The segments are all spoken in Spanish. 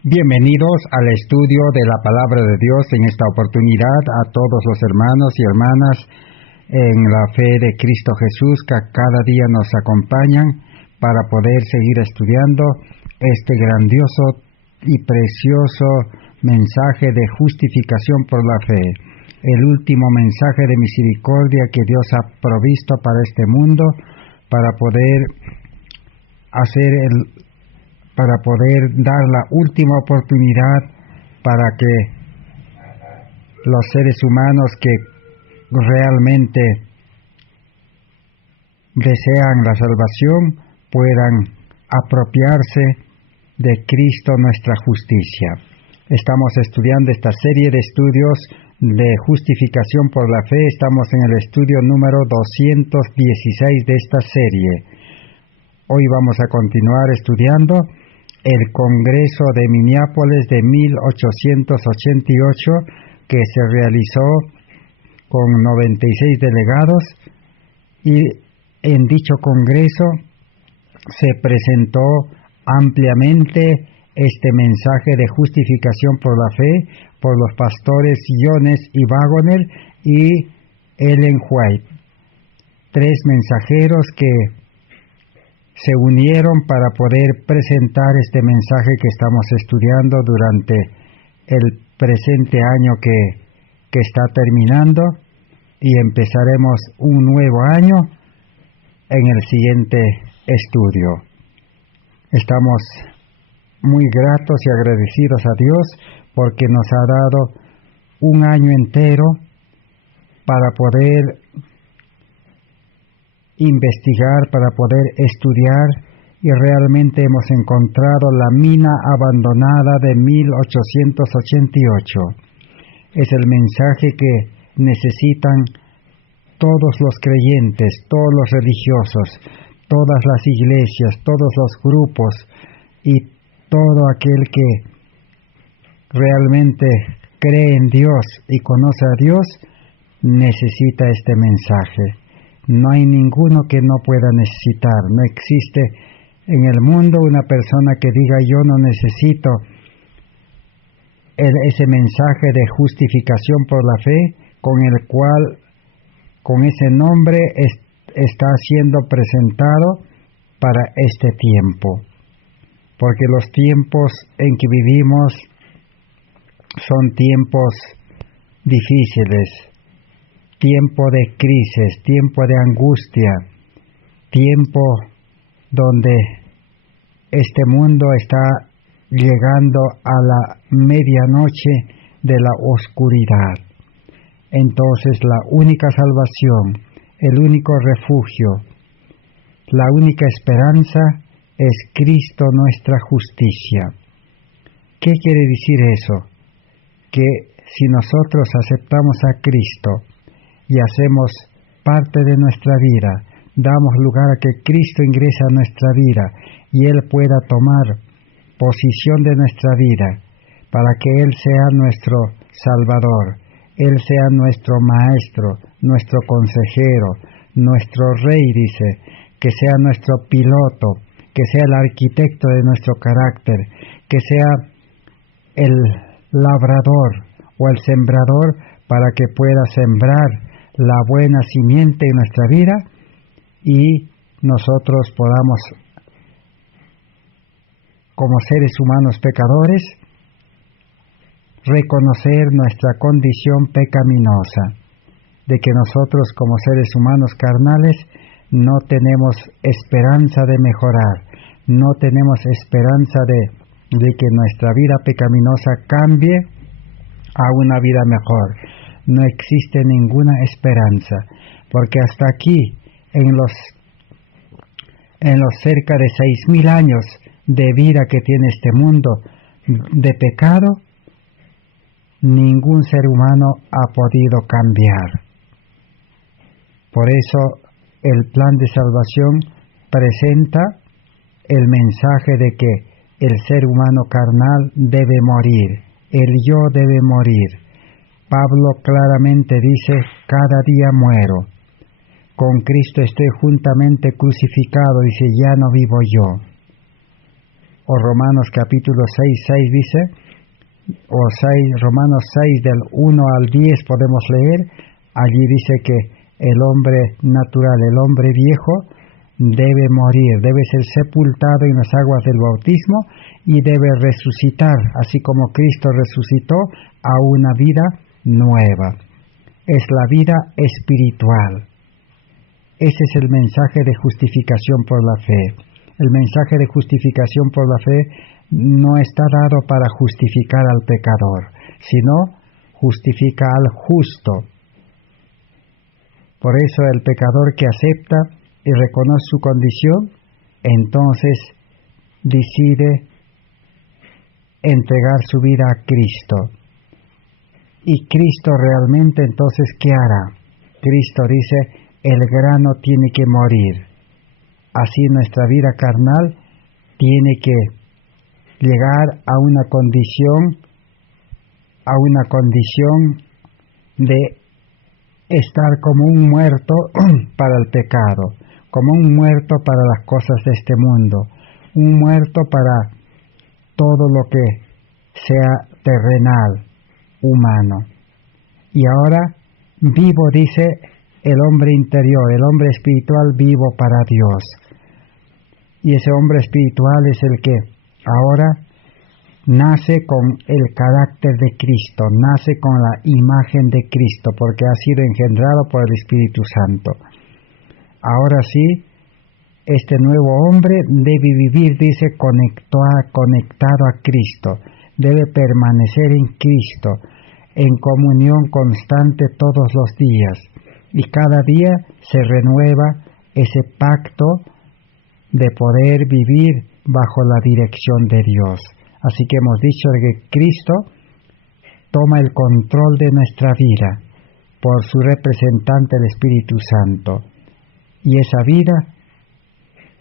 Bienvenidos al estudio de la Palabra de Dios en esta oportunidad a todos los hermanos y hermanas en la fe de Cristo Jesús que cada día nos acompañan para poder seguir estudiando este grandioso y precioso mensaje de justificación por la fe, el último mensaje de misericordia que Dios ha provisto para este mundo para poder dar la última oportunidad para que los seres humanos que realmente desean la salvación puedan apropiarse de Cristo nuestra justicia. Estamos estudiando esta serie de estudios de justificación por la fe. Estamos en el estudio número 216 de esta serie. Hoy vamos a continuar estudiando el Congreso de Minneapolis de 1888, que se realizó con 96 delegados, y en dicho Congreso se presentó ampliamente este mensaje de justificación por la fe por los pastores Jones y Waggoner y Ellen White, tres mensajeros que se unieron para poder presentar este mensaje que estamos estudiando durante el presente año que está terminando, y empezaremos un nuevo año en el siguiente estudio. Estamos muy gratos y agradecidos a Dios porque nos ha dado un año entero para poder investigar, para poder estudiar, y realmente hemos encontrado la mina abandonada de 1888. Es el mensaje que necesitan todos los creyentes, todos los religiosos, todas las iglesias, todos los grupos y todo aquel que realmente cree en Dios y conoce a Dios necesita este mensaje. No hay ninguno que no pueda necesitar. No existe en el mundo una persona que diga yo no necesito ese mensaje de justificación por la fe con el cual, con ese nombre, está siendo presentado para este tiempo. Porque los tiempos en que vivimos son tiempos difíciles, tiempo de crisis, tiempo de angustia, tiempo donde este mundo está llegando a la medianoche de la oscuridad. Entonces la única salvación, el único refugio, la única esperanza es Cristo nuestra justicia. ¿Qué quiere decir eso? Que si nosotros aceptamos a Cristo y hacemos parte de nuestra vida, damos lugar a que Cristo ingrese a nuestra vida y Él pueda tomar posición de nuestra vida para que Él sea nuestro Salvador, Él sea nuestro Maestro, nuestro consejero, nuestro Rey, dice, que sea nuestro piloto, que sea el arquitecto de nuestro carácter, que sea el labrador o el sembrador para que pueda sembrar la buena simiente en nuestra vida y nosotros podamos, como seres humanos pecadores, reconocer nuestra condición pecaminosa, de que nosotros como seres humanos carnales no tenemos esperanza de mejorar, no tenemos esperanza de que nuestra vida pecaminosa cambie a una vida mejor. No existe ninguna esperanza, porque hasta aquí, en los cerca de 6,000 años de vida que tiene este mundo de pecado, ningún ser humano ha podido cambiar. Por eso el plan de salvación presenta el mensaje de que el ser humano carnal debe morir, el yo debe morir. Pablo claramente dice, cada día muero. Con Cristo estoy juntamente crucificado, dice, ya no vivo yo. o Romanos capítulo 6 dice, Romanos 6 del 1 al 10 podemos leer, allí dice que el hombre natural, el hombre viejo, debe morir, debe ser sepultado en las aguas del bautismo y debe resucitar, así como Cristo resucitó, a una vida nueva. Es la vida espiritual. Ese es el mensaje de justificación por la fe. El mensaje de justificación por la fe no está dado para justificar al pecador, sino justifica al justo. Por eso el pecador que acepta y reconoce su condición, entonces decide entregar su vida a Cristo. Y Cristo realmente entonces, ¿qué hará? Cristo dice, el grano tiene que morir. Así nuestra vida carnal tiene que llegar a una condición de estar como un muerto para el pecado, como un muerto para las cosas de este mundo, un muerto para todo lo que sea terrenal, humano. Y ahora vivo, dice el hombre interior, el hombre espiritual vivo para Dios. Y ese hombre espiritual es el que ahora nace con el carácter de Cristo, nace con la imagen de Cristo, porque ha sido engendrado por el Espíritu Santo. Ahora sí, este nuevo hombre debe vivir, dice, conectado a Cristo, debe permanecer en Cristo, en comunión constante todos los días, y cada día se renueva ese pacto de poder vivir bajo la dirección de Dios. Así que hemos dicho que Cristo toma el control de nuestra vida por su representante, el Espíritu Santo. Y esa vida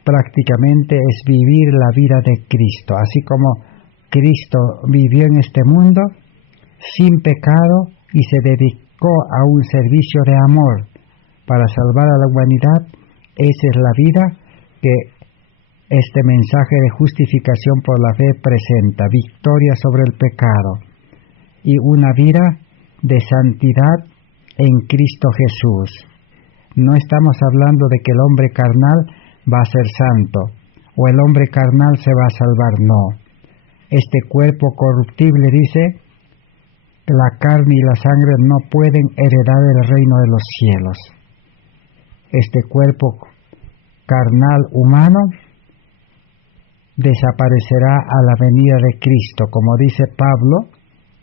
prácticamente es vivir la vida de Cristo. Así como Cristo vivió en este mundo sin pecado y se dedicó a un servicio de amor para salvar a la humanidad, esa es la vida que este mensaje de justificación por la fe presenta, victoria sobre el pecado y una vida de santidad en Cristo Jesús. No estamos hablando de que el hombre carnal va a ser santo o el hombre carnal se va a salvar, no. Este cuerpo corruptible, dice, la carne y la sangre no pueden heredar el reino de los cielos. Este cuerpo carnal humano desaparecerá a la venida de Cristo, como dice Pablo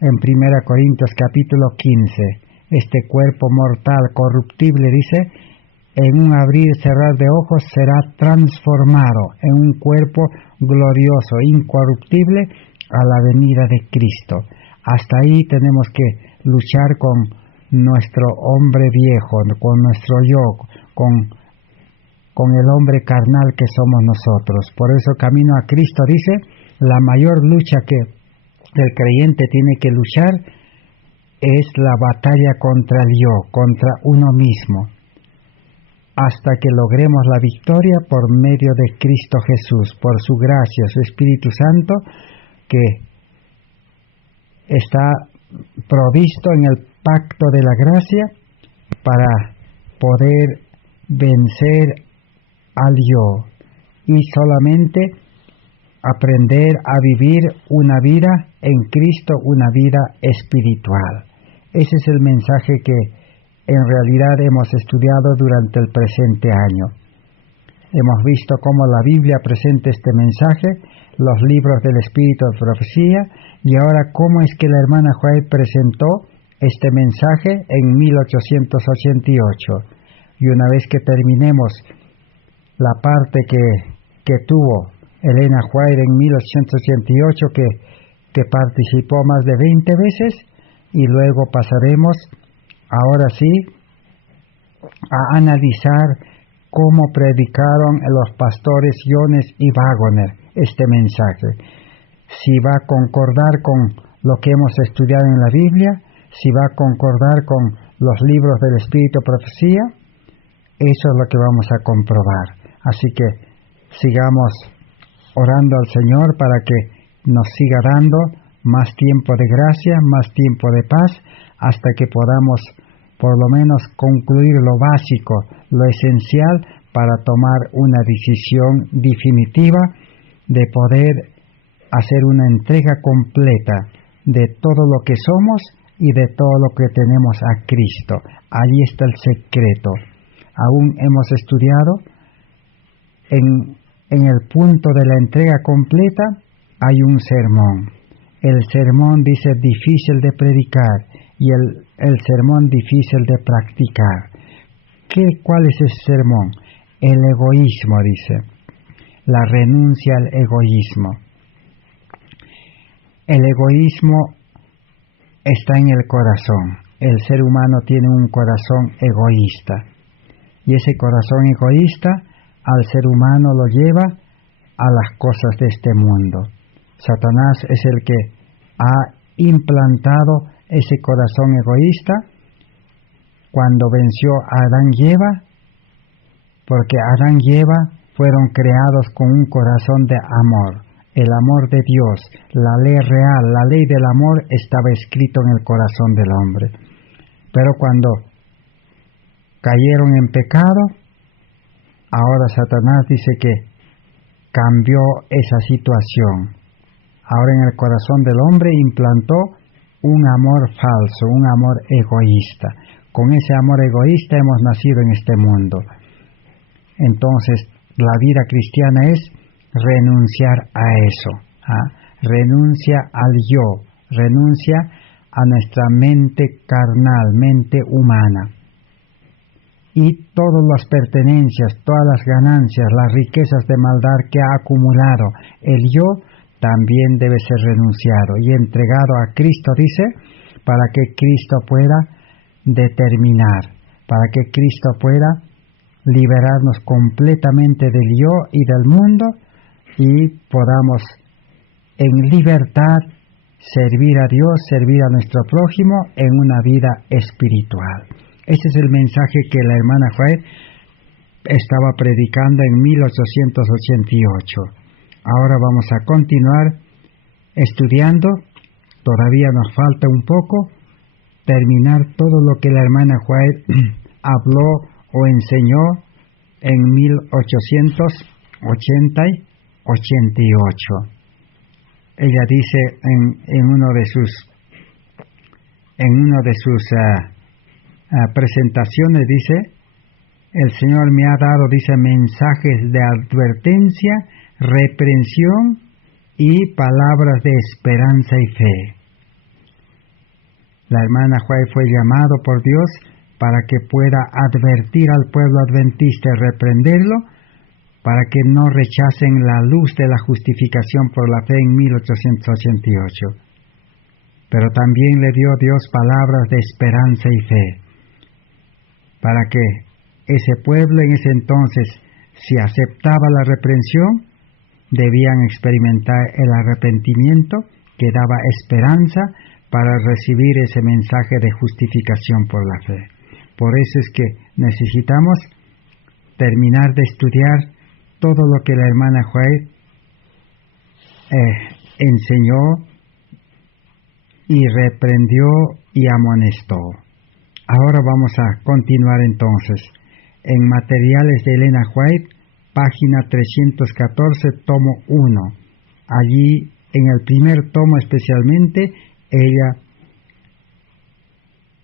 en 1 Corintios capítulo 15. Este cuerpo mortal, corruptible, dice, en un abrir y cerrar de ojos será transformado en un cuerpo glorioso, incorruptible, a la venida de Cristo. Hasta ahí tenemos que luchar con nuestro hombre viejo, con nuestro yo, con el hombre carnal que somos nosotros. Por eso camino a Cristo, dice, la mayor lucha que el creyente tiene que luchar es la batalla contra el yo, contra uno mismo, hasta que logremos la victoria por medio de Cristo Jesús, por su gracia, su Espíritu Santo, que está provisto en el pacto de la gracia para poder vencer al yo y solamente aprender a vivir una vida en Cristo, una vida espiritual. Ese es el mensaje que en realidad hemos estudiado durante el presente año. Hemos visto cómo la Biblia presenta este mensaje, los libros del Espíritu de Profecía, y ahora cómo es que la hermana White presentó este mensaje en 1888. Y una vez que terminemos la parte que tuvo Elena White en 1888, que participó más de 20 veces, y luego pasaremos, ahora sí, a analizar cómo predicaron los pastores Jones y Wagoner este mensaje. Si va a concordar con lo que hemos estudiado en la Biblia, si va a concordar con los libros del Espíritu de Profecía, eso es lo que vamos a comprobar. Así que sigamos orando al Señor para que nos siga dando más tiempo de gracia, más tiempo de paz, hasta que podamos por lo menos concluir lo básico, lo esencial, para tomar una decisión definitiva de poder hacer una entrega completa de todo lo que somos y de todo lo que tenemos a Cristo. Allí está el secreto. Aún hemos estudiado en el punto de la entrega completa hay un sermón. El sermón dice difícil de predicar y el sermón difícil de practicar. ¿Cuál es ese sermón? El egoísmo, dice. La renuncia al egoísmo. El egoísmo está en el corazón. El ser humano tiene un corazón egoísta. Y ese corazón egoísta al ser humano lo lleva a las cosas de este mundo. Satanás es el que ha implantado ese corazón egoísta cuando venció a Adán y Eva, porque Adán y Eva fueron creados con un corazón de amor. El amor de Dios, la ley real, la ley del amor estaba escrito en el corazón del hombre. Pero cuando cayeron en pecado, ahora Satanás dice que cambió esa situación. Ahora en el corazón del hombre implantó un amor falso, un amor egoísta. Con ese amor egoísta hemos nacido en este mundo. Entonces, la vida cristiana es renunciar a eso. Renuncia al yo, renuncia a nuestra mente carnal, mente humana. Y todas las pertenencias, todas las ganancias, las riquezas de maldad que ha acumulado el yo, también debe ser renunciado y entregado a Cristo, dice, para que Cristo pueda determinar, para que Cristo pueda liberarnos completamente del yo y del mundo y podamos en libertad servir a Dios, servir a nuestro prójimo en una vida espiritual. Ese es el mensaje que la hermana White estaba predicando en 1888. Ahora vamos a continuar estudiando. Todavía nos falta un poco terminar todo lo que la hermana White habló o enseñó en 1888. Ella dice en uno de sus presentaciones, dice: el Señor me ha dado, dice, mensajes de advertencia, reprensión y palabras de esperanza y fe. La hermana White fue llamado por Dios para que pueda advertir al pueblo adventista y reprenderlo, para que no rechacen la luz de la justificación por la fe en 1888. Pero también le dio Dios palabras de esperanza y fe, para que ese pueblo en ese entonces, si aceptaba la reprensión, debían experimentar el arrepentimiento que daba esperanza para recibir ese mensaje de justificación por la fe. Por eso es que necesitamos terminar de estudiar todo lo que la hermana White enseñó y reprendió y amonestó. Ahora vamos a continuar entonces. En Materiales de Elena White, página 314, tomo 1. Allí, en el primer tomo especialmente, ella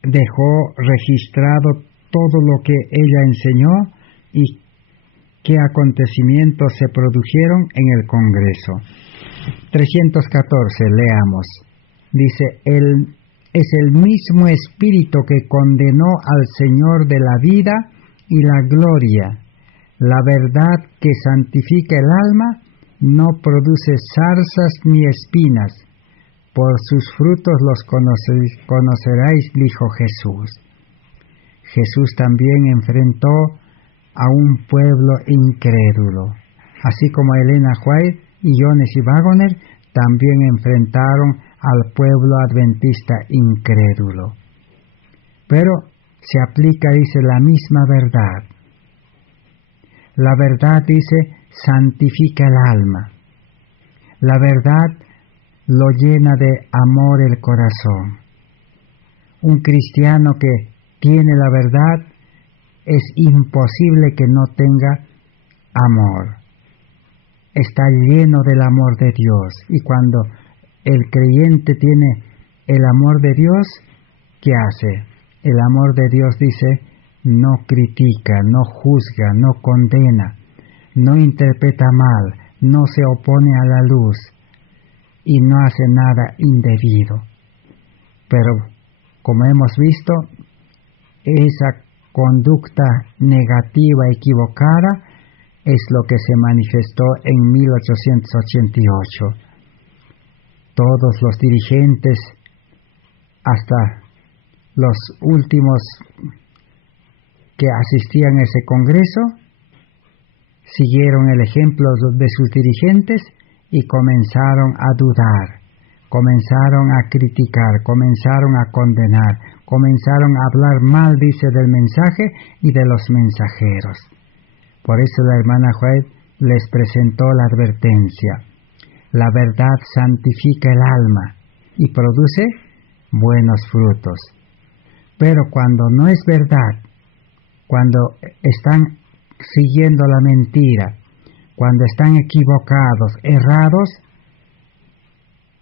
dejó registrado todo lo que ella enseñó y qué acontecimientos se produjeron en el Congreso. 314, leamos. Dice: es el mismo Espíritu que condenó al Señor de la vida y la gloria. La verdad que santifica el alma no produce zarzas ni espinas. Por sus frutos los conoceréis, dijo Jesús. Jesús también enfrentó a un pueblo incrédulo, así como Elena White y Jones y Waggoner también enfrentaron al pueblo adventista incrédulo. Pero se aplica, dice, la misma verdad. La verdad, dice, santifica el alma. La verdad lo llena de amor el corazón. Un cristiano que tiene la verdad, es imposible que no tenga amor. Está lleno del amor de Dios. Y cuando el creyente tiene el amor de Dios, ¿qué hace? El amor de Dios dice, no critica, no juzga, no condena, no interpreta mal, no se opone a la luz y no hace nada indebido. Pero, como hemos visto, esa conducta negativa, equivocada, es lo que se manifestó en 1888. Todos los dirigentes, hasta los últimos que asistían a ese congreso, siguieron el ejemplo de sus dirigentes y comenzaron a dudar, comenzaron a criticar, comenzaron a condenar, comenzaron a hablar mal, dice, del mensaje y de los mensajeros. Por eso la hermana White les presentó la advertencia. La verdad santifica el alma y produce buenos frutos. Pero cuando no es verdad, cuando están siguiendo la mentira, cuando están equivocados, errados,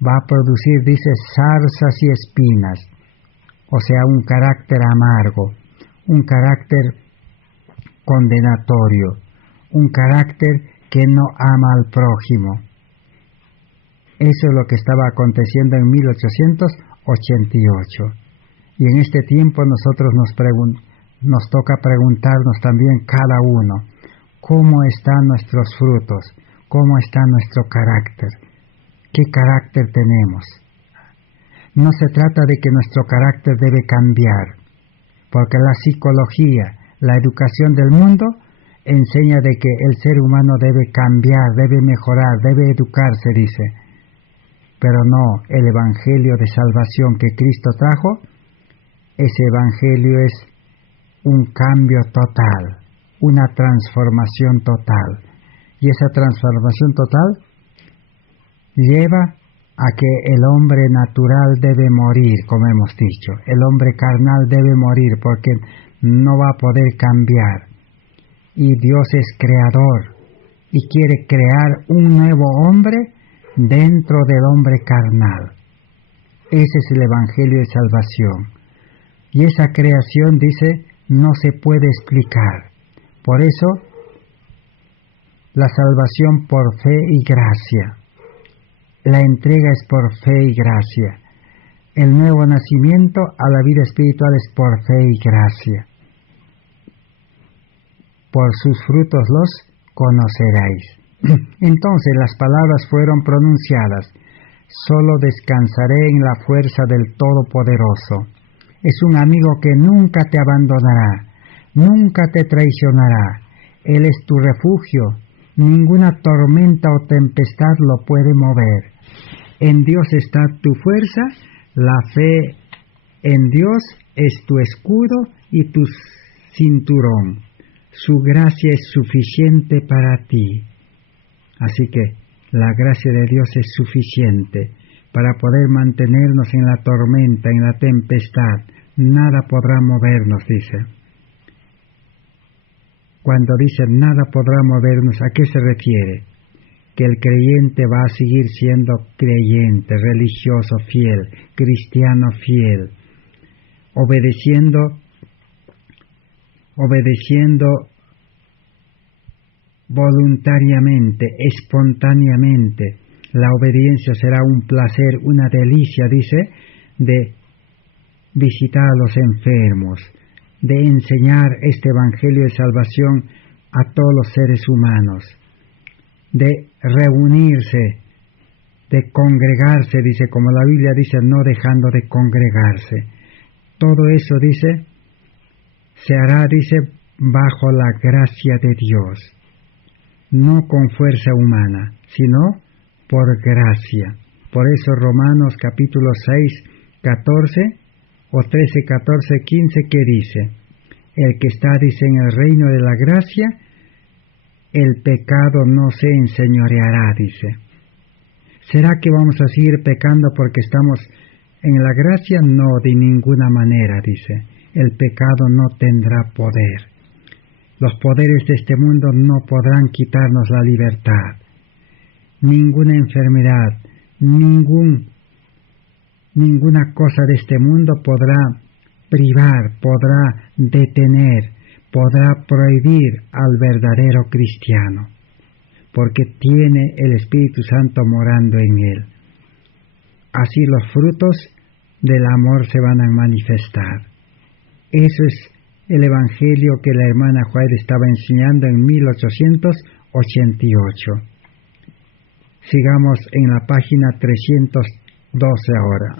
va a producir, dice, zarzas y espinas, o sea, un carácter amargo, un carácter condenatorio, un carácter que no ama al prójimo. Eso es lo que estaba aconteciendo en 1888. Y en este tiempo nosotros nos toca preguntarnos también cada uno, ¿cómo están nuestros frutos? ¿Cómo está nuestro carácter? ¿Qué carácter tenemos? No se trata de que nuestro carácter debe cambiar, porque la psicología, la educación del mundo enseña de que el ser humano debe cambiar, debe mejorar, debe educarse, dice. Pero no, el evangelio de salvación que Cristo trajo, ese evangelio es un cambio total, una transformación total. Y esa transformación total lleva a que el hombre natural debe morir, como hemos dicho. El hombre carnal debe morir porque no va a poder cambiar. Y Dios es creador y quiere crear un nuevo hombre dentro del hombre carnal. Ese es el evangelio de salvación. Y esa creación, dice, no se puede explicar. Por eso, la salvación por fe y gracia. La entrega es por fe y gracia. El nuevo nacimiento a la vida espiritual es por fe y gracia. Por sus frutos los conoceréis. Entonces las palabras fueron pronunciadas. Solo descansaré en la fuerza del Todopoderoso. Es un amigo que nunca te abandonará, nunca te traicionará. Él es tu refugio. Ninguna tormenta o tempestad lo puede mover. En Dios está tu fuerza, la fe en Dios es tu escudo y tu cinturón. Su gracia es suficiente para ti. Así que la gracia de Dios es suficiente para poder mantenernos en la tormenta, en la tempestad. Nada podrá movernos, dice. Cuando dice nada podrá movernos, ¿a qué se refiere? Que el creyente va a seguir siendo creyente, religioso fiel, cristiano fiel, obedeciendo voluntariamente, espontáneamente. La obediencia será un placer, una delicia, dice, de visitar a los enfermos, de enseñar este evangelio de salvación a todos los seres humanos, de reunirse, de congregarse, dice, como la Biblia dice, no dejando de congregarse. Todo eso, dice, se hará, dice, bajo la gracia de Dios, no con fuerza humana, sino por gracia. Por eso Romanos capítulo 6, 14 o 13, 14, 15, que dice, el que está, dice, en el reino de la gracia, el pecado no se enseñoreará, dice. ¿Será que vamos a seguir pecando porque estamos en la gracia? No, de ninguna manera, dice. El pecado no tendrá poder. Los poderes de este mundo no podrán quitarnos la libertad. Ninguna enfermedad, ninguna cosa de este mundo podrá privar, podrá detener, podrá prohibir al verdadero cristiano, porque tiene el Espíritu Santo morando en él. Así los frutos del amor se van a manifestar. Eso es el Evangelio que la hermana White estaba enseñando en 1888. Sigamos en la página 312 ahora.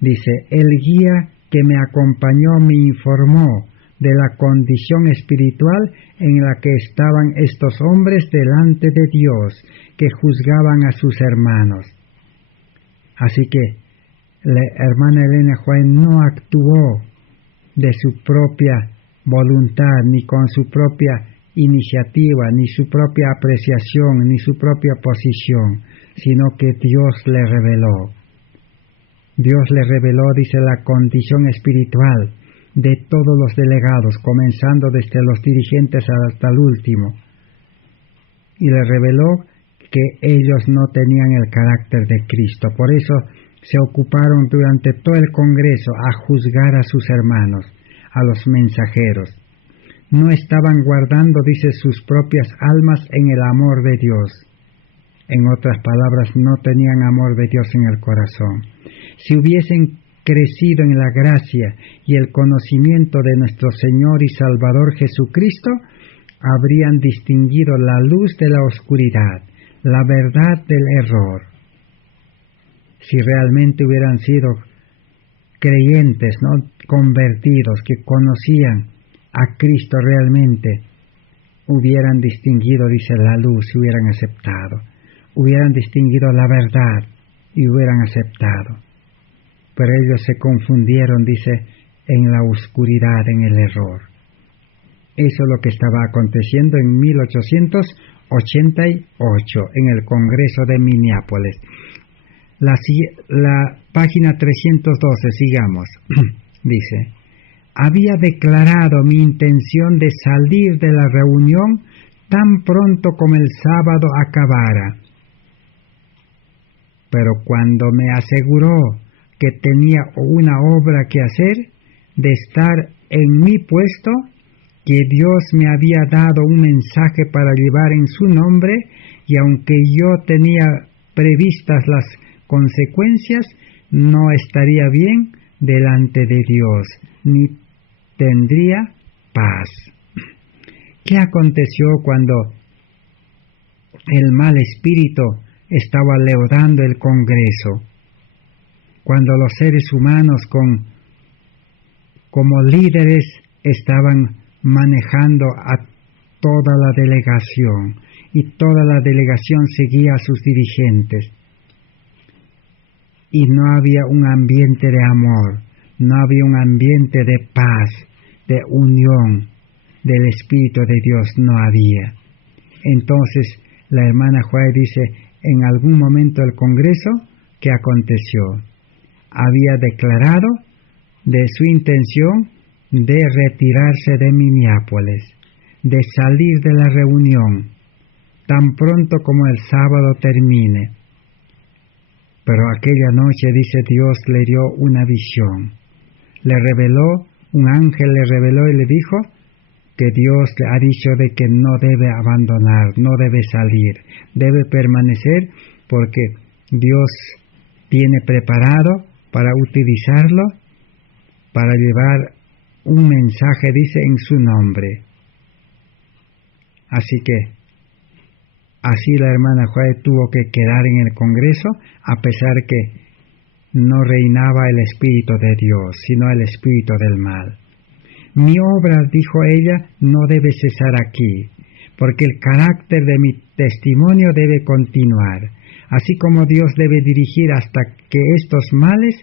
Dice, el guía que me acompañó me informó de la condición espiritual en la que estaban estos hombres delante de Dios, que juzgaban a sus hermanos. Así que la hermana Elena White no actuó de su propia voluntad, ni con su propia iniciativa, ni su propia apreciación, ni su propia posición, sino que Dios le reveló. Dios le reveló, dice, la condición espiritual de todos los delegados, comenzando desde los dirigentes hasta el último. Y le reveló que ellos no tenían el carácter de Cristo. Por eso se ocuparon durante todo el Congreso a juzgar a sus hermanos, a los mensajeros. No estaban guardando, dice, sus propias almas en el amor de Dios. En otras palabras, no tenían amor de Dios en el corazón. Si hubiesen crecido en la gracia y el conocimiento de nuestro Señor y Salvador Jesucristo, habrían distinguido la luz de la oscuridad, la verdad del error. Si realmente hubieran sido creyentes, ¿no?, convertidos, que conocían a Cristo realmente, hubieran distinguido, dice, la luz y hubieran aceptado. Hubieran distinguido la verdad y hubieran aceptado. Pero ellos se confundieron, dice, en la oscuridad, en el error. Eso es lo que estaba aconteciendo en 1888 en el Congreso de Minneapolis. La página 312, sigamos. Dice, había declarado mi intención de salir de la reunión tan pronto como el sábado acabara. Pero cuando me aseguró que tenía una obra que hacer, de estar en mi puesto, que Dios me había dado un mensaje para llevar en su nombre, y aunque yo tenía previstas las consecuencias, no estaría bien delante de Dios, ni tendría paz. ¿Qué aconteció cuando el mal espíritu estaba leudando el Congreso? Cuando los seres humanos como líderes estaban manejando a toda la delegación, y toda la delegación seguía a sus dirigentes, y no había un ambiente de amor, no había un ambiente de paz, de unión del Espíritu de Dios, no había. Entonces la hermana White dice, en algún momento del Congreso, ¿qué aconteció? Había declarado de su intención de retirarse de Minneapolis, de salir de la reunión, tan pronto como el sábado termine. Pero aquella noche, dice, Dios le dio una visión. Le reveló, un ángel le reveló y le dijo que Dios le ha dicho de que no debe abandonar, no debe salir, debe permanecer, porque Dios tiene preparado para utilizarlo, para llevar un mensaje, dice, en su nombre. Así que, así la hermana White tuvo que quedar en el Congreso, a pesar que no reinaba el Espíritu de Dios, sino el espíritu del mal. Mi obra, dijo ella, no debe cesar aquí, porque el carácter de mi testimonio debe continuar, así como Dios debe dirigir hasta que estos males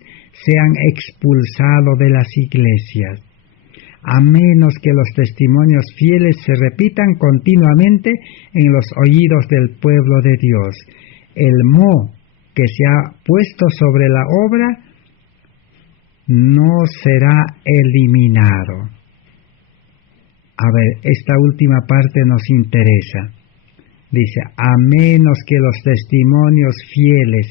sean expulsados de las iglesias, a menos que los testimonios fieles se repitan continuamente en los oídos del pueblo de Dios. el mo que se ha puesto sobre la obra no será eliminado. A ver, esta última parte nos interesa. Dice, a menos que los testimonios fieles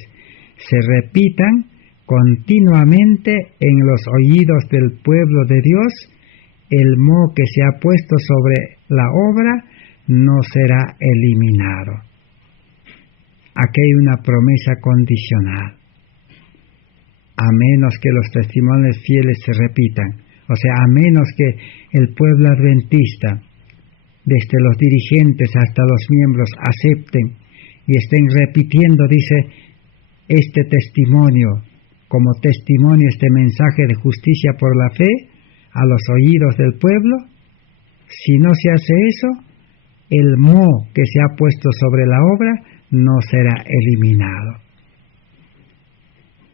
se repitan continuamente en los oídos del pueblo de Dios, el mo que se ha puesto sobre la obra no será eliminado. Aquí hay una promesa condicional. A menos que los testimonios fieles se repitan, o sea, a menos que el pueblo adventista, desde los dirigentes hasta los miembros, acepten y estén repitiendo, dice, este testimonio, como testimonio, este mensaje de justicia por la fe, a los oídos del pueblo. Si no se hace eso, el mo que se ha puesto sobre la obra no será eliminado.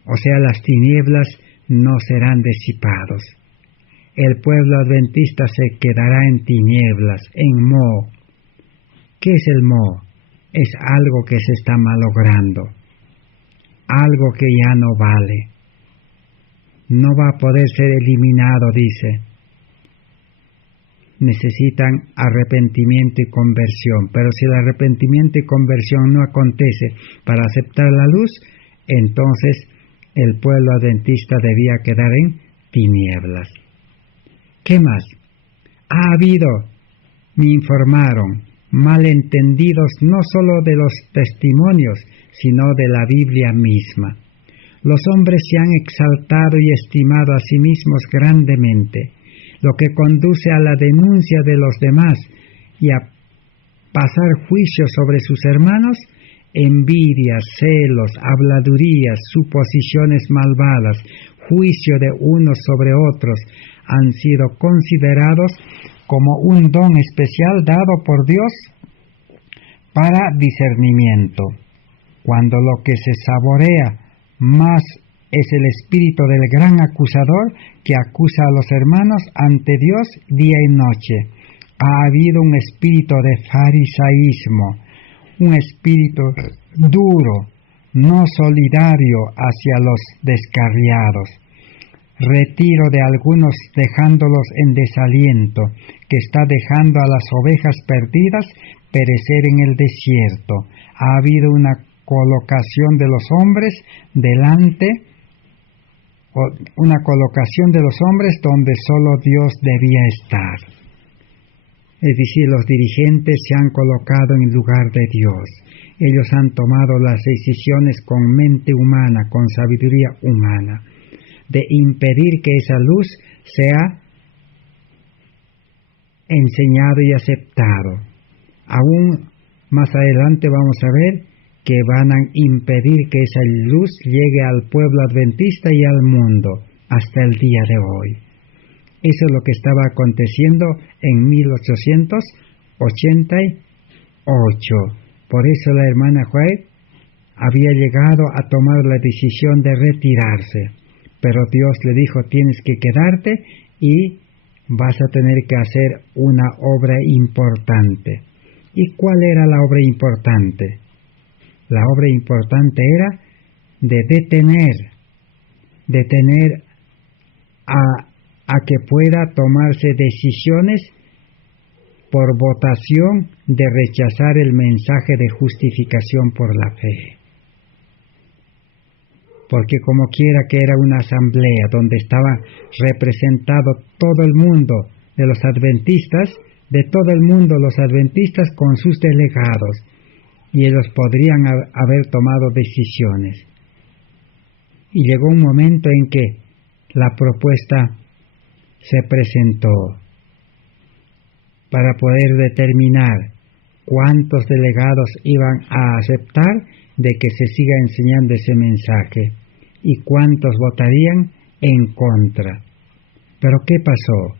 O sea, las tinieblas no serán disipados. El pueblo adventista se quedará en tinieblas, en mo. ¿Qué es el mo? Es algo que se está malogrando, algo que ya no vale. No va a poder ser eliminado, dice. Necesitan arrepentimiento y conversión, pero si el arrepentimiento y conversión no acontece para aceptar la luz, entonces el pueblo adventista debía quedar en tinieblas. ¿Qué más? Ha habido, me informaron, malentendidos no solo de los testimonios, sino de la Biblia misma. Los hombres se han exaltado y estimado a sí mismos grandemente, lo que conduce a la denuncia de los demás y a pasar juicio sobre sus hermanos. Envidias, celos, habladurías, suposiciones malvadas, juicio de unos sobre otros, han sido considerados como un don especial dado por Dios para discernimiento, cuando lo que se saborea más es el espíritu del gran acusador que acusa a los hermanos ante Dios día y noche. Ha habido un espíritu de farisaísmo, un espíritu duro, no solidario hacia los descarriados, retiro de algunos dejándolos en desaliento, que está dejando a las ovejas perdidas perecer en el desierto. Ha habido una colocación de los hombres delante, una colocación de los hombres donde solo Dios debía estar. Es decir, los dirigentes se han colocado en lugar de Dios. Ellos han tomado las decisiones con mente humana, con sabiduría humana, de impedir que esa luz sea enseñado y aceptado. Aún más adelante vamos a ver que van a impedir que esa luz llegue al pueblo adventista y al mundo hasta el día de hoy. Eso es lo que estaba aconteciendo en 1888. Por eso la hermana White había llegado a tomar la decisión de retirarse. Pero Dios le dijo, tienes que quedarte y vas a tener que hacer una obra importante. ¿Y cuál era la obra importante? La obra importante era de detener a que pueda tomarse decisiones por votación de rechazar el mensaje de justificación por la fe. Porque como quiera que era una asamblea donde estaba representado todo el mundo de los adventistas, de todo el mundo los adventistas con sus delegados, y ellos podrían haber tomado decisiones. Y llegó un momento en que la propuesta se presentó para poder determinar cuántos delegados iban a aceptar de que se siga enseñando ese mensaje y cuántos votarían en contra. Pero ¿qué pasó?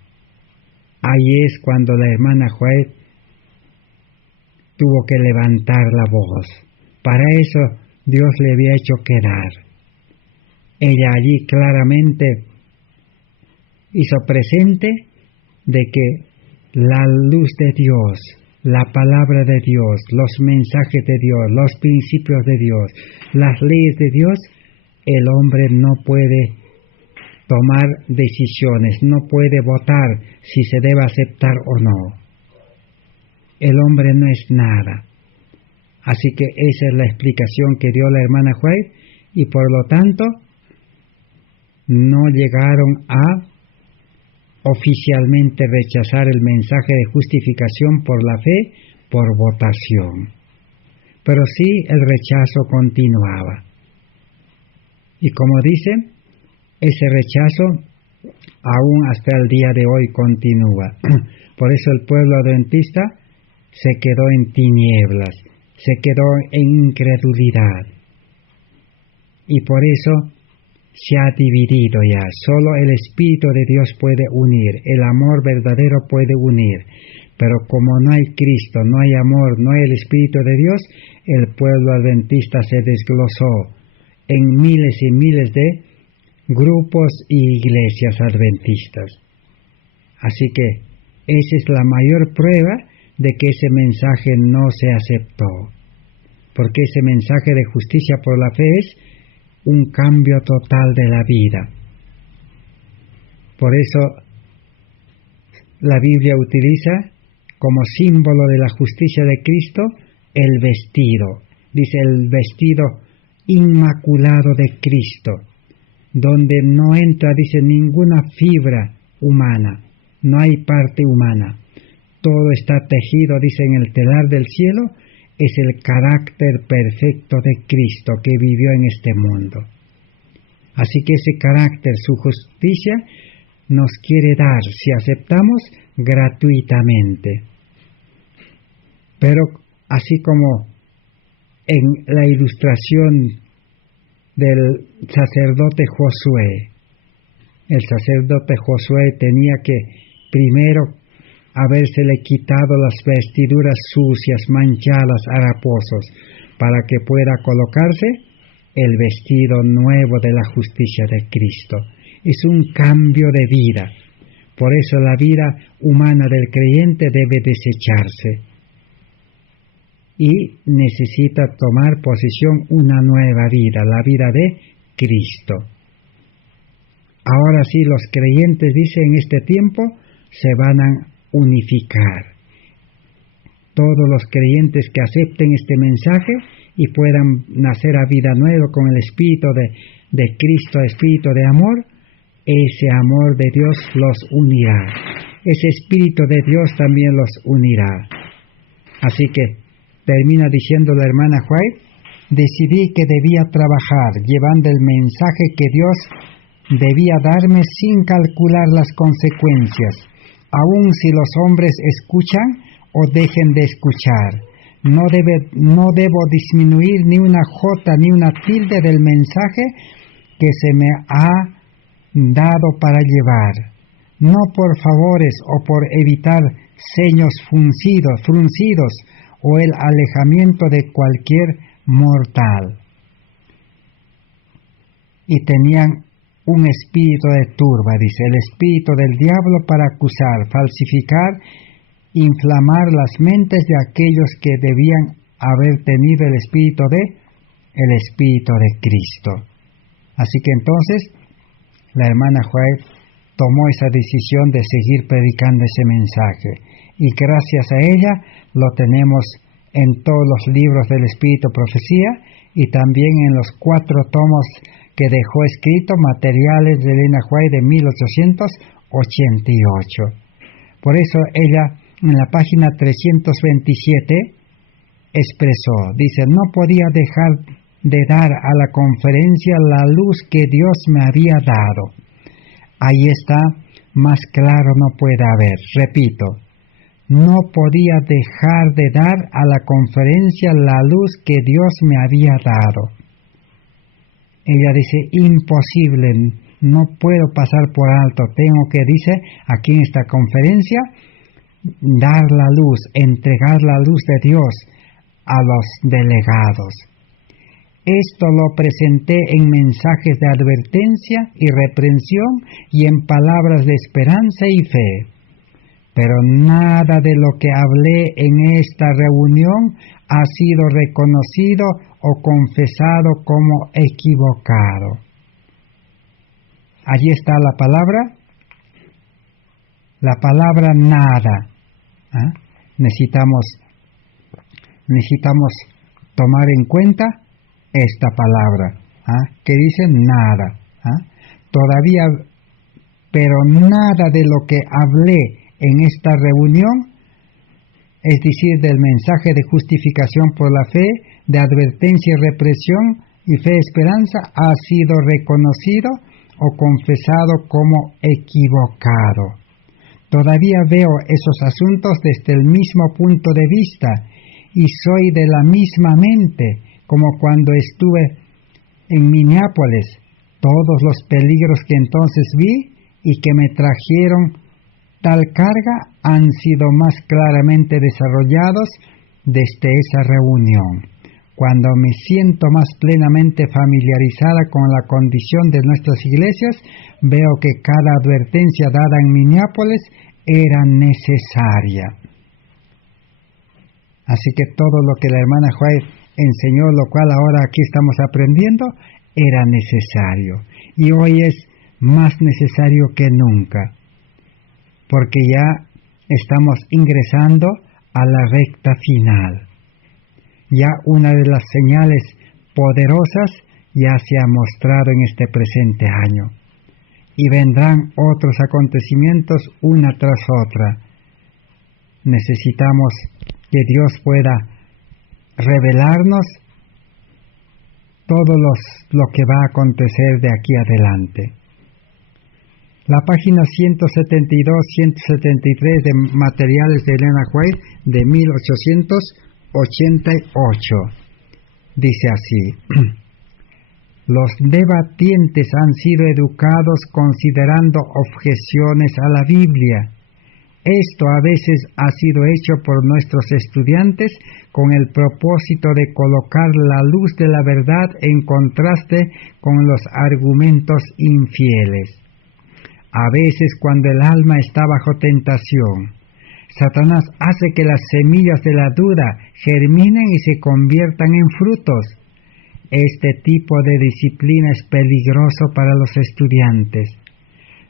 Ahí es cuando la hermana White tuvo que levantar la voz. Para eso Dios le había hecho quedar. Ella allí claramente hizo presente de que la luz de Dios, la palabra de Dios, los mensajes de Dios, los principios de Dios, las leyes de Dios, el hombre no puede tomar decisiones, no puede votar si se debe aceptar o no. El hombre no es nada. Así que esa es la explicación que dio la hermana White, y por lo tanto no llegaron a oficialmente rechazar el mensaje de justificación por la fe por votación. Pero sí el rechazo continuaba. Y como dice, ese rechazo aún hasta el día de hoy continúa. Por eso el pueblo adventista se quedó en tinieblas, se quedó en incredulidad. Y por eso se ha dividido ya. Solo el Espíritu de Dios puede unir, el amor verdadero puede unir. Pero como no hay Cristo, no hay amor, no hay el Espíritu de Dios, el pueblo adventista se desglosó en miles y miles de grupos y iglesias adventistas. Así que esa es la mayor prueba de que ese mensaje no se aceptó. Porque ese mensaje de justicia por la fe es un cambio total de la vida. Por eso la Biblia utiliza como símbolo de la justicia de Cristo el vestido. Dice el vestido inmaculado de Cristo, donde no entra, dice, ninguna fibra humana, no hay parte humana. Todo está tejido, dice, en el telar del cielo. Es el carácter perfecto de Cristo que vivió en este mundo. Así que ese carácter, su justicia, nos quiere dar, si aceptamos, gratuitamente. Pero así como en la ilustración del sacerdote Josué, el sacerdote Josué tenía que primero habérsele quitado las vestiduras sucias, manchadas, haraposos, para que pueda colocarse el vestido nuevo de la justicia de Cristo. Es un cambio de vida. Por eso la vida humana del creyente debe desecharse. Y necesita tomar posesión una nueva vida, la vida de Cristo. Ahora sí, los creyentes, dice, en este tiempo se van a unificar. Todos los creyentes que acepten este mensaje y puedan nacer a vida nueva con el Espíritu de Cristo, Espíritu de amor, ese amor de Dios los unirá. Ese Espíritu de Dios también los unirá. Así que termina diciendo la hermana White: decidí que debía trabajar llevando el mensaje que Dios debía darme sin calcular las consecuencias. Aun si los hombres escuchan o dejen de escuchar, no debo disminuir ni una jota ni una tilde del mensaje que se me ha dado para llevar, no por favores o por evitar ceños fruncidos o el alejamiento de cualquier mortal. Y tenían un espíritu de turba, dice, el espíritu del diablo para acusar, falsificar, inflamar las mentes de aquellos que debían haber tenido el espíritu de Cristo. Así que entonces la hermana White tomó esa decisión de seguir predicando ese mensaje, y gracias a ella lo tenemos en todos los libros del Espíritu Profecía y también en los 4 tomos que dejó escrito, materiales de Elena White de 1888. Por eso ella en la página 327 expresó, dice, no podía dejar de dar a la conferencia la luz que Dios me había dado. Ahí está, más claro no puede haber. Repito, no podía dejar de dar a la conferencia la luz que Dios me había dado. Ella dice, imposible, no puedo pasar por alto, tengo que, dice, aquí en esta conferencia, dar la luz, entregar la luz de Dios a los delegados. Esto lo presenté en mensajes de advertencia y reprensión y en palabras de esperanza y fe. pero nada de lo que hablé en esta reunión ha sido reconocido o confesado como equivocado. Allí está la palabra nada. ¿Ah? Necesitamos tomar en cuenta esta palabra, que dice nada. Todavía, pero nada de lo que hablé en esta reunión, es decir, del mensaje de justificación por la fe, de advertencia y represión y fe y esperanza, ha sido reconocido o confesado como equivocado. Todavía veo esos asuntos desde el mismo punto de vista y soy de la misma mente como cuando estuve en Minneapolis. Todos los peligros que entonces vi y que me trajeron tal carga han sido más claramente desarrollados desde esa reunión. Cuando me siento más plenamente familiarizada con la condición de nuestras iglesias, veo que cada advertencia dada en Minneapolis era necesaria. Así que todo lo que la hermana White enseñó, lo cual ahora aquí estamos aprendiendo, era necesario. Y hoy es más necesario que nunca, porque ya estamos ingresando a la recta final. Ya una de las señales poderosas ya se ha mostrado en este presente año. Y vendrán otros acontecimientos una tras otra. Necesitamos que Dios pueda revelarnos todo lo que va a acontecer de aquí adelante. La página 172-173 de Materiales de Elena White de 1888 dice así: los debatientes han sido educados considerando objeciones a la Biblia. Esto a veces ha sido hecho por nuestros estudiantes con el propósito de colocar la luz de la verdad en contraste con los argumentos infieles. A veces, cuando el alma está bajo tentación, Satanás hace que las semillas de la duda germinen y se conviertan en frutos. Este tipo de disciplina es peligroso para los estudiantes.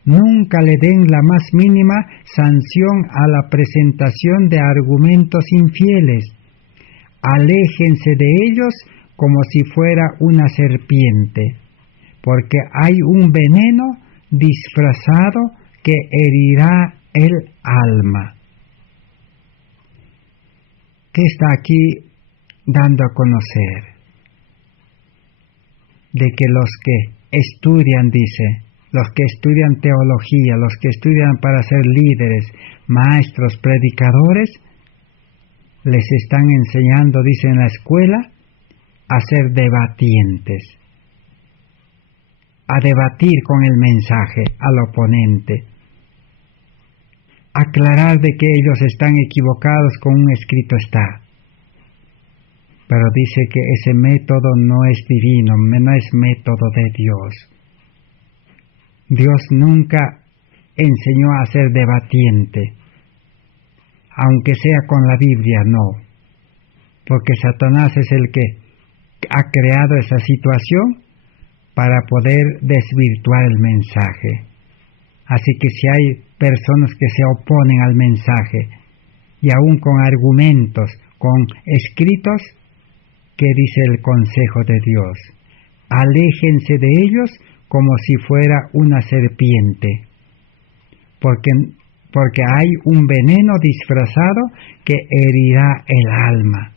Nunca le den la más mínima sanción a la presentación de argumentos infieles. Aléjense de ellos como si fuera una serpiente, porque hay un veneno disfrazado que herirá el alma. ¿Qué está aquí dando a conocer? De que los que estudian, dice, los que estudian teología, los que estudian para ser líderes, maestros, predicadores, les están enseñando, dice en la escuela, a ser debatientes, a debatir con el mensaje al oponente, aclarar de que ellos están equivocados con un escrito está. Pero dice que ese método no es divino, no es método de Dios. Dios nunca enseñó a ser debatiente, aunque sea con la Biblia, no. Porque Satanás es el que ha creado esa situación para poder desvirtuar el mensaje. Así que si hay personas que se oponen al mensaje, y aún con argumentos, con escritos, ¿qué dice el consejo de Dios? Aléjense de ellos como si fuera una serpiente, porque hay un veneno disfrazado que herirá el alma.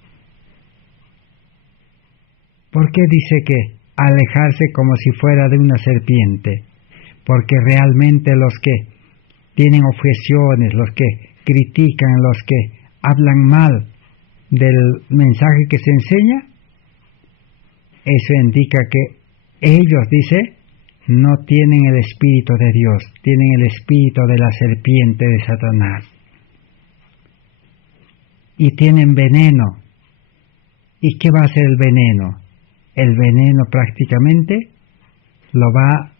¿Por qué dice que alejarse como si fuera de una serpiente? Porque realmente los que tienen objeciones, los que critican, los que hablan mal del mensaje que se enseña, eso indica que ellos, dice, no tienen el Espíritu de Dios, tienen el espíritu de la serpiente de Satanás. Y tienen veneno. ¿Y qué va a hacer el veneno? El veneno prácticamente lo va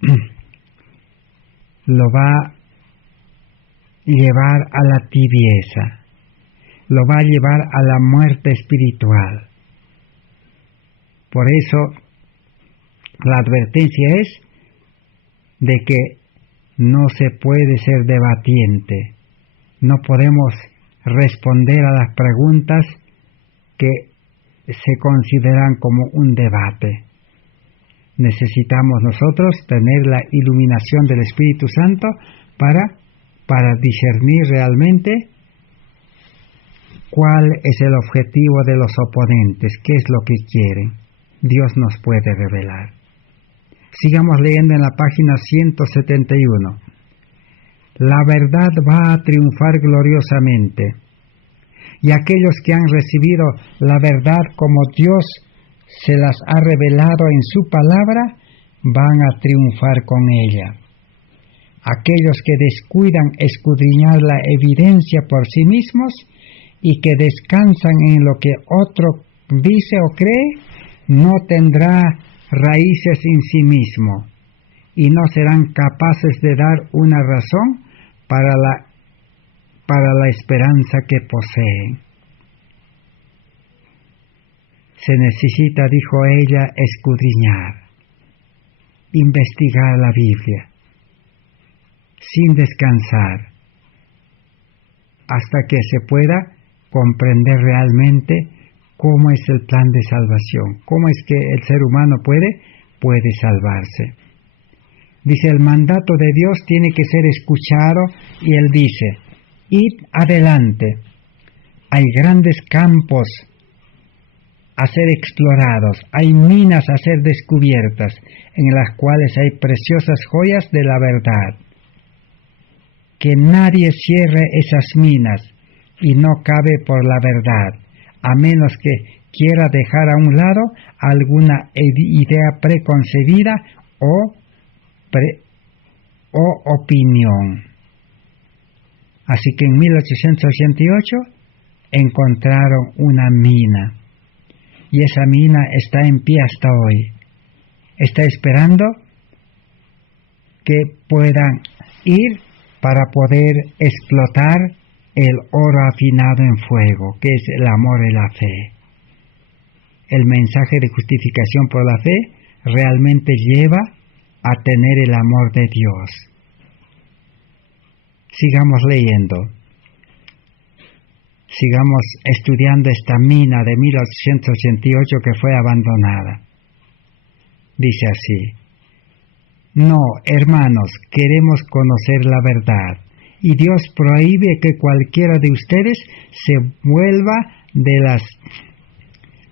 llevar a la tibieza, lo va a llevar a la muerte espiritual. Por eso, la advertencia es de que no se puede ser debatiente, no podemos responder a las preguntas que se consideran como un debate. Necesitamos nosotros tener la iluminación del Espíritu Santo para discernir realmente cuál es el objetivo de los oponentes, qué es lo que quieren. Dios nos puede revelar. Sigamos leyendo en la página 171. La verdad va a triunfar gloriosamente, y aquellos que han recibido la verdad como Dios se las ha revelado en su palabra, van a triunfar con ella. Aquellos que descuidan escudriñar la evidencia por sí mismos y que descansan en lo que otro dice o cree, no tendrá raíces en sí mismo y no serán capaces de dar una razón para la esperanza que poseen. Se necesita, dijo ella, escudriñar, investigar la Biblia, sin descansar, hasta que se pueda comprender realmente cómo es el plan de salvación, cómo es que el ser humano puede salvarse. Dice, el mandato de Dios tiene que ser escuchado, y Él dice, id adelante, hay grandes campos a ser explorados, hay minas a ser descubiertas, en las cuales hay preciosas joyas de la verdad. Que nadie cierre esas minas, y no cabe por la verdad, a menos que quiera dejar a un lado alguna idea preconcebida o opinión. Así que en 1888 encontraron una mina, y esa mina está en pie hasta hoy. Está esperando que puedan ir para poder explotar el oro afinado en fuego, que es el amor y la fe. El mensaje de justificación por la fe realmente lleva a tener el amor de Dios. Sigamos leyendo. Sigamos estudiando esta mina de 1888 que fue abandonada. Dice así: no, hermanos, queremos conocer la verdad, y Dios prohíbe que cualquiera de ustedes se vuelva de las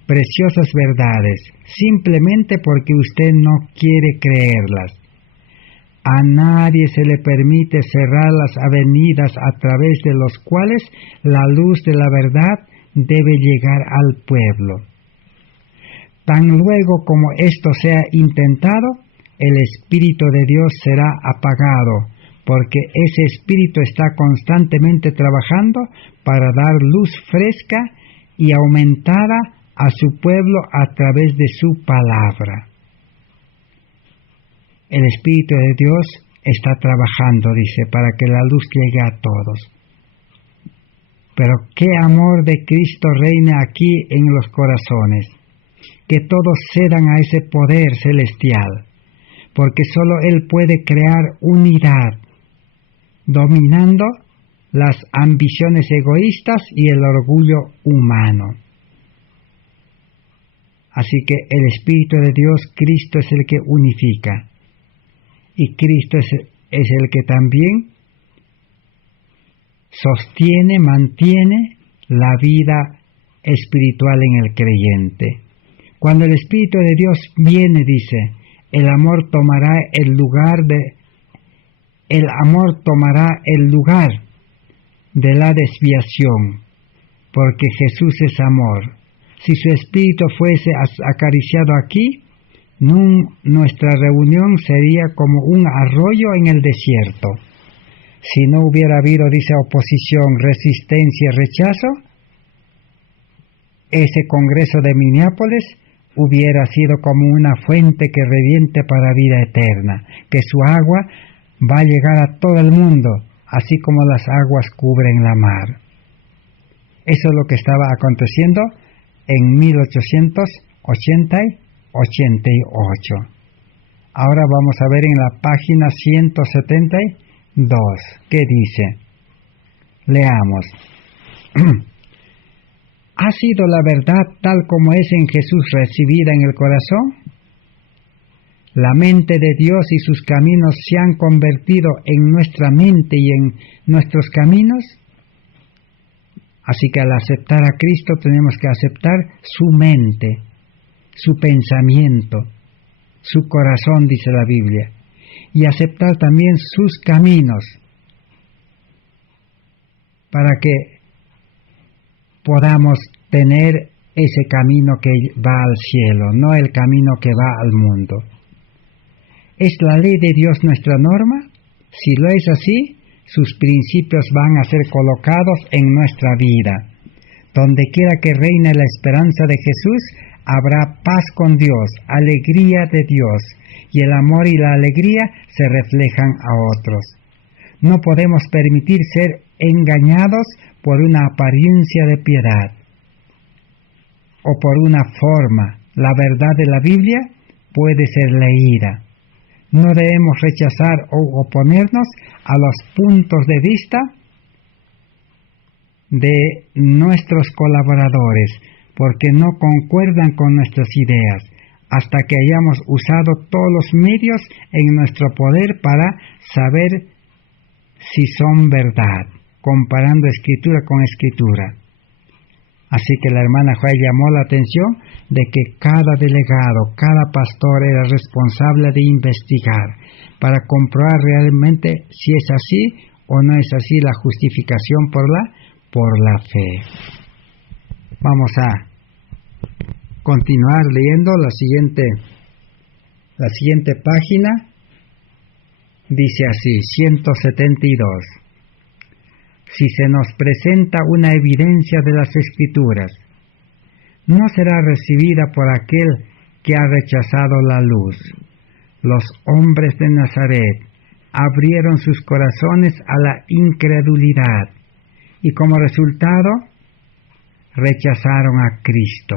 preciosas verdades, simplemente porque usted no quiere creerlas. A nadie se le permite cerrar las avenidas a través de las cuales la luz de la verdad debe llegar al pueblo. Tan luego como esto sea intentado, el Espíritu de Dios será apagado, porque ese Espíritu está constantemente trabajando para dar luz fresca y aumentada a su pueblo a través de su palabra. El Espíritu de Dios está trabajando, dice, para que la luz llegue a todos. Pero qué amor de Cristo reina aquí en los corazones, que todos cedan a ese poder celestial, porque solo Él puede crear unidad, dominando las ambiciones egoístas y el orgullo humano. Así que el Espíritu de Dios, Cristo, es el que unifica. Y Cristo es el que también sostiene, mantiene la vida espiritual en el creyente. Cuando el Espíritu de Dios viene, dice, el amor tomará el lugar de la desviación, porque Jesús es amor. Si su Espíritu fuese acariciado aquí, nuestra reunión sería como un arroyo en el desierto. Si no hubiera habido, dice, oposición, resistencia y rechazo, ese Congreso de Minneapolis hubiera sido como una fuente que reviente para vida eterna, que su agua va a llegar a todo el mundo, así como las aguas cubren la mar. Eso es lo que estaba aconteciendo en 1888. Ahora vamos a ver en la página 172, ¿qué dice? Leamos. ¿Ha sido la verdad tal como es en Jesús recibida en el corazón? La mente de Dios y sus caminos se han convertido en nuestra mente y en nuestros caminos. Así que al aceptar a Cristo tenemos que aceptar su mente, su pensamiento, su corazón, dice la Biblia, y aceptar también sus caminos, para que podamos tener ese camino que va al cielo, no el camino que va al mundo. ¿Es la ley de Dios nuestra norma? Si lo es así, sus principios van a ser colocados en nuestra vida. Donde quiera que reine la esperanza de Jesús, habrá paz con Dios, alegría de Dios, y el amor y la alegría se reflejan a otros. No podemos permitir ser engañados por una apariencia de piedad o por una forma. La verdad de la Biblia puede ser leída. No debemos rechazar o oponernos a los puntos de vista de nuestros colaboradores, porque no concuerdan con nuestras ideas, hasta que hayamos usado todos los medios en nuestro poder para saber si son verdad, comparando escritura con escritura. Así que la hermana Joy llamó la atención de que cada delegado, cada pastor era responsable de investigar para comprobar realmente si es así o no es así la justificación por la fe. Vamos a continuar leyendo la siguiente página. Dice así, 172. Si se nos presenta una evidencia de las Escrituras, no será recibida por aquel que ha rechazado la luz. Los hombres de Nazaret abrieron sus corazones a la incredulidad y como resultado rechazaron a Cristo.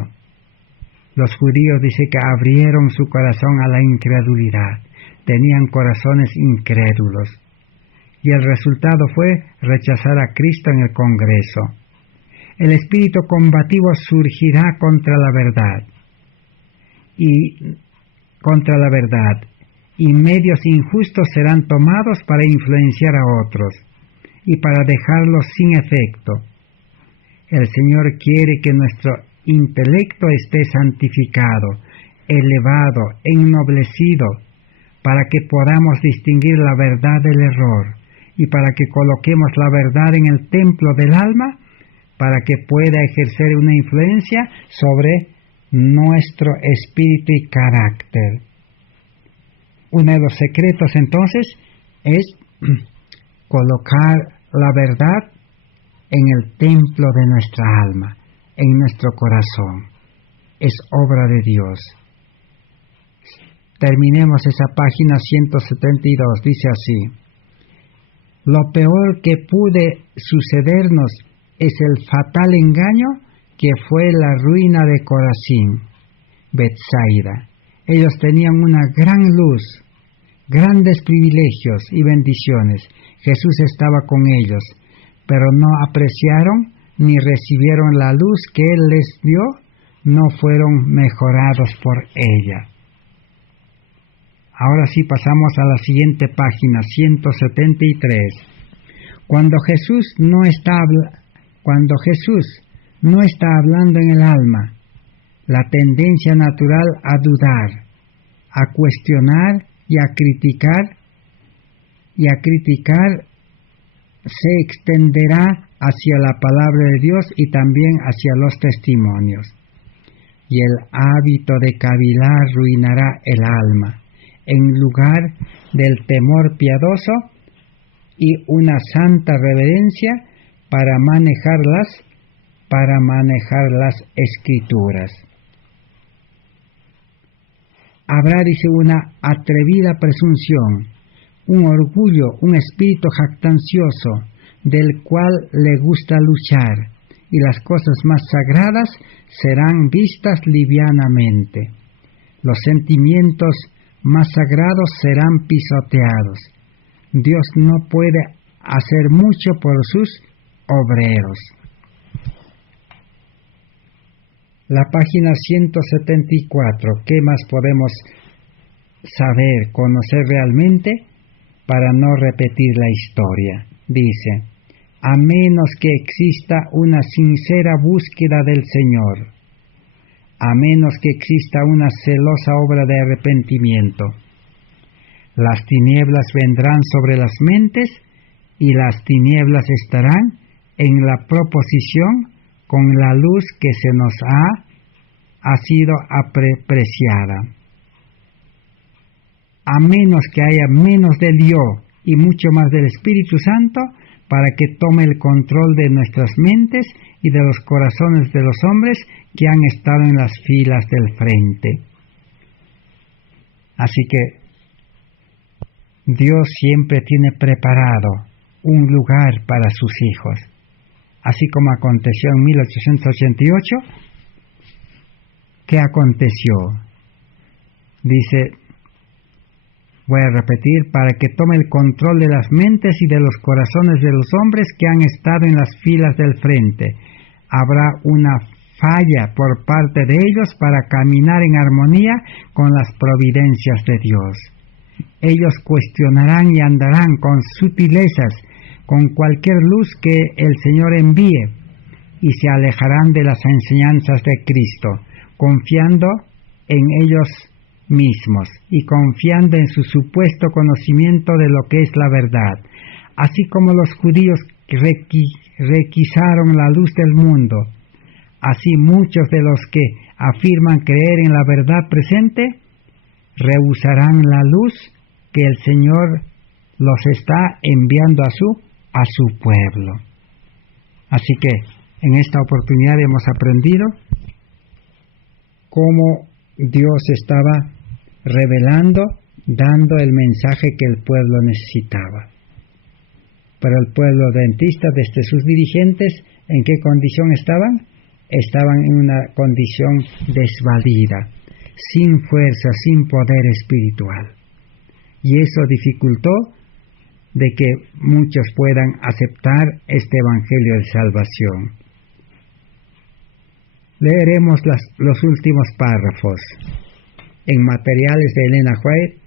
Los judíos dice que abrieron su corazón a la incredulidad, tenían corazones incrédulos. Y el resultado fue rechazar a Cristo en el Congreso. El espíritu combativo surgirá contra la verdad, y medios injustos serán tomados para influenciar a otros y para dejarlos sin efecto. El Señor quiere que nuestro intelecto esté santificado, elevado, ennoblecido, para que podamos distinguir la verdad del error, y para que coloquemos la verdad en el templo del alma, para que pueda ejercer una influencia sobre nuestro espíritu y carácter. Uno de los secretos entonces es colocar la verdad en el templo de nuestra alma, en nuestro corazón. Es obra de Dios. Terminemos esa página 172, dice así. Lo peor que pude sucedernos es el fatal engaño que fue la ruina de Corazín, Betsaida. Ellos tenían una gran luz, grandes privilegios y bendiciones. Jesús estaba con ellos, pero no apreciaron ni recibieron la luz que Él les dio, no fueron mejorados por ella. Ahora sí pasamos a la siguiente página, 173. Cuando Jesús no está hablando en el alma, la tendencia natural a dudar, a cuestionar y a criticar se extenderá hacia la palabra de Dios y también hacia los testimonios. Y el hábito de cavilar arruinará el alma, en lugar del temor piadoso y una santa reverencia para manejar las Escrituras. Habrá, dice, una atrevida presunción, un orgullo, un espíritu jactancioso, del cual le gusta luchar, y las cosas más sagradas serán vistas livianamente. Los sentimientos más sagrados serán pisoteados. Dios no puede hacer mucho por sus obreros. La página 174. ¿Qué más podemos saber, conocer realmente para no repetir la historia? Dice: a menos que exista una sincera búsqueda del Señor, a menos que exista una celosa obra de arrepentimiento, las tinieblas vendrán sobre las mentes y las tinieblas estarán en la proposición con la luz que se nos ha sido apreciada. A menos que haya menos del yo y mucho más del Espíritu Santo para que tome el control de nuestras mentes y de los corazones de los hombres que han estado en las filas del frente. Así que Dios siempre tiene preparado un lugar para sus hijos. Así como aconteció en 1888, ¿qué aconteció? Dice, voy a repetir, para que tome el control de las mentes y de los corazones de los hombres que han estado en las filas del frente. Habrá una falla por parte de ellos para caminar en armonía con las providencias de Dios. Ellos cuestionarán y andarán con sutilezas, con cualquier luz que el Señor envíe, y se alejarán de las enseñanzas de Cristo, confiando en ellos mismos y confiando en su supuesto conocimiento de lo que es la verdad. Así como los judíos requisaron la luz del mundo, así muchos de los que afirman creer en la verdad presente rehusarán la luz que el Señor los está enviando a su pueblo. Así que en esta oportunidad hemos aprendido cómo Dios estaba revelando, dando el mensaje que el pueblo necesitaba. Pero el pueblo adventista, desde sus dirigentes, ¿en qué condición estaban? Estaban en una condición desvalida, sin fuerza, sin poder espiritual. Y eso dificultó de que muchos puedan aceptar este evangelio de salvación. Leeremos los últimos párrafos en Materiales de Elena White,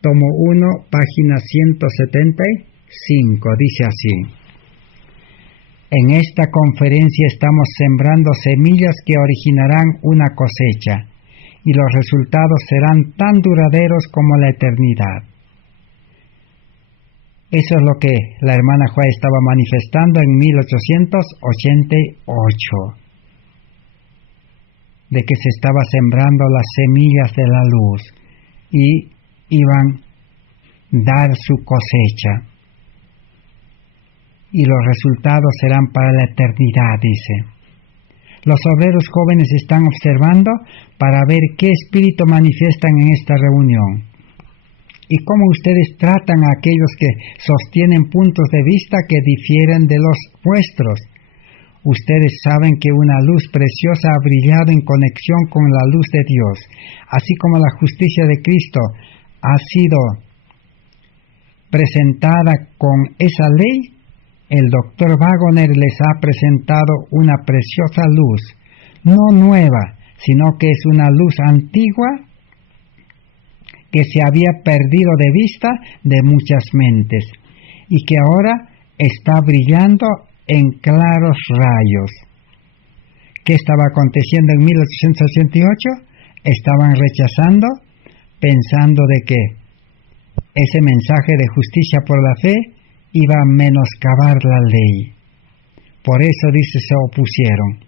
tomo 1, página 175, dice así: en esta conferencia estamos sembrando semillas que originarán una cosecha, y los resultados serán tan duraderos como la eternidad. Eso es lo que la hermana White estaba manifestando en 1888, de que se estaba sembrando las semillas de la luz y iban a dar su cosecha, y los resultados serán para la eternidad, dice. Los obreros jóvenes están observando para ver qué espíritu manifiestan en esta reunión y cómo ustedes tratan a aquellos que sostienen puntos de vista que difieren de los vuestros. Ustedes saben que una luz preciosa ha brillado en conexión con la luz de Dios, así como la justicia de Cristo ha sido presentada con esa ley. El Dr. Waggoner les ha presentado una preciosa luz, no nueva, sino que es una luz antigua que se había perdido de vista de muchas mentes y que ahora está brillando en claros rayos. ¿Qué estaba aconteciendo en 1888? Estaban rechazando, pensando de que ese mensaje de justicia por la fe iba a menoscabar la ley. Por eso, dice, se opusieron.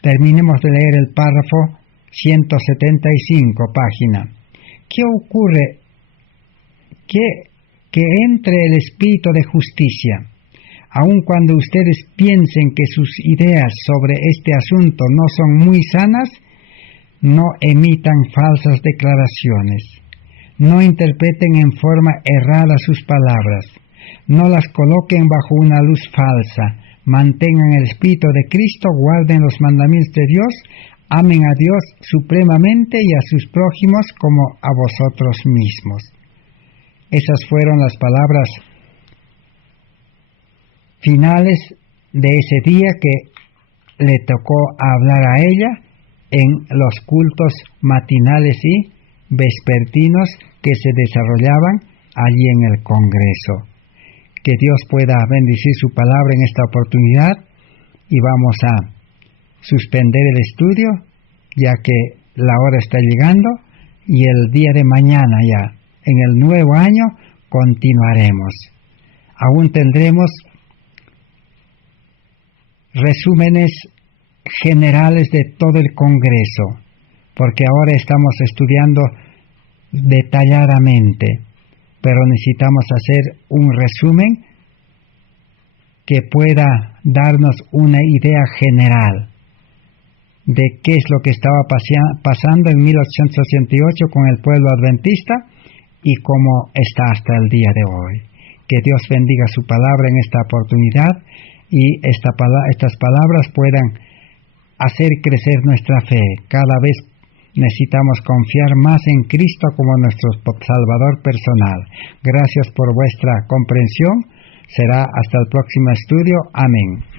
Terminemos de leer el párrafo 175, página. ¿Qué ocurre? Que entre el espíritu de justicia. Aun cuando ustedes piensen que sus ideas sobre este asunto no son muy sanas, no emitan falsas declaraciones. No interpreten en forma errada sus palabras. No las coloquen bajo una luz falsa. Mantengan el espíritu de Cristo, guarden los mandamientos de Dios, amen a Dios supremamente y a sus prójimos como a vosotros mismos. Esas fueron las palabras finales de ese día que le tocó hablar a ella en los cultos matinales y vespertinos que se desarrollaban allí en el Congreso. Que Dios pueda bendecir su palabra en esta oportunidad y vamos a suspender el estudio ya que la hora está llegando y el día de mañana ya, en el nuevo año, continuaremos. Aún tendremos resúmenes generales de todo el Congreso, porque ahora estamos estudiando detalladamente, pero necesitamos hacer un resumen que pueda darnos una idea general de qué es lo que estaba pasando en 1868 con el pueblo adventista y cómo está hasta el día de hoy. Que Dios bendiga su palabra en esta oportunidad y estas palabras puedan hacer crecer nuestra fe. Cada vez necesitamos confiar más en Cristo como nuestro Salvador personal. Gracias por vuestra comprensión. Será hasta el próximo estudio. Amén.